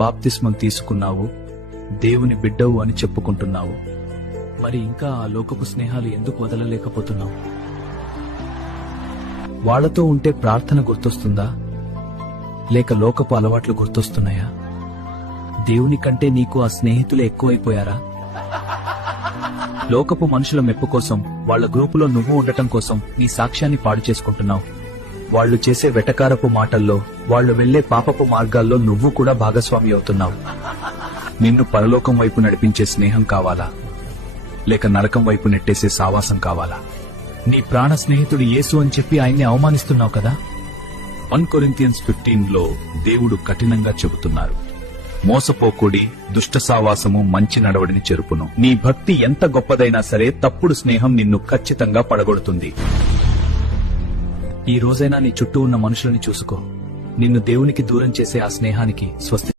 బాప్తిస్మం తీసుకున్నావు, దేవుని బిడ్డవు అని చెప్పుకుంటున్నావు. మరి ఇంకా ఆ లోకపు స్నేహాలు ఎందుకు వదలలేకపోతున్నావు? వాళ్లతో ఉంటే ప్రార్థన గుర్తొస్తుందా, లేక లోకపు అలవాట్లు గుర్తొస్తున్నాయా? దేవుని కంటే నీకు ఆ స్నేహితులే ఎక్కువైపోయారా? లోకపు మనుషుల మెప్పు కోసం, వాళ్ల గ్రూపులో నువ్వు ఉండటం కోసం నీ సాక్ష్యాన్ని పాడు చేసుకుంటున్నావు. వాళ్లు చేసే వెటకారపు మాటల్లో, వాళ్లు వెళ్లే పాపపు మార్గాల్లో నువ్వు కూడా భాగస్వామి అవుతున్నావు. నిన్ను పరలోకం వైపు నడిపించే స్నేహం కావాలా, లేక నరకం వైపు నెట్టేసే సావాసం కావాలా? నీ ప్రాణ స్నేహితుడు యేసు అని చెప్పి ఆయన్ని అవమానిస్తున్నావు కదా. 1 Corinthians 15లో దేవుడు కఠినంగా చెబుతున్నారు, మోసపోకుడి, దుష్ట సావాసము మంచి నడవడిని చెరుపును. నీ భక్తి ఎంత గొప్పదైనా సరే తప్పుడు స్నేహం నిన్ను ఖచ్చితంగా పడగొడుతుంది. ఈ రోజైనా నీ చుట్టూ ఉన్న మనుషులని చూసుకో. నిన్ను దేవునికి దూరం చేసే ఆ స్నేహానికి స్వస్తి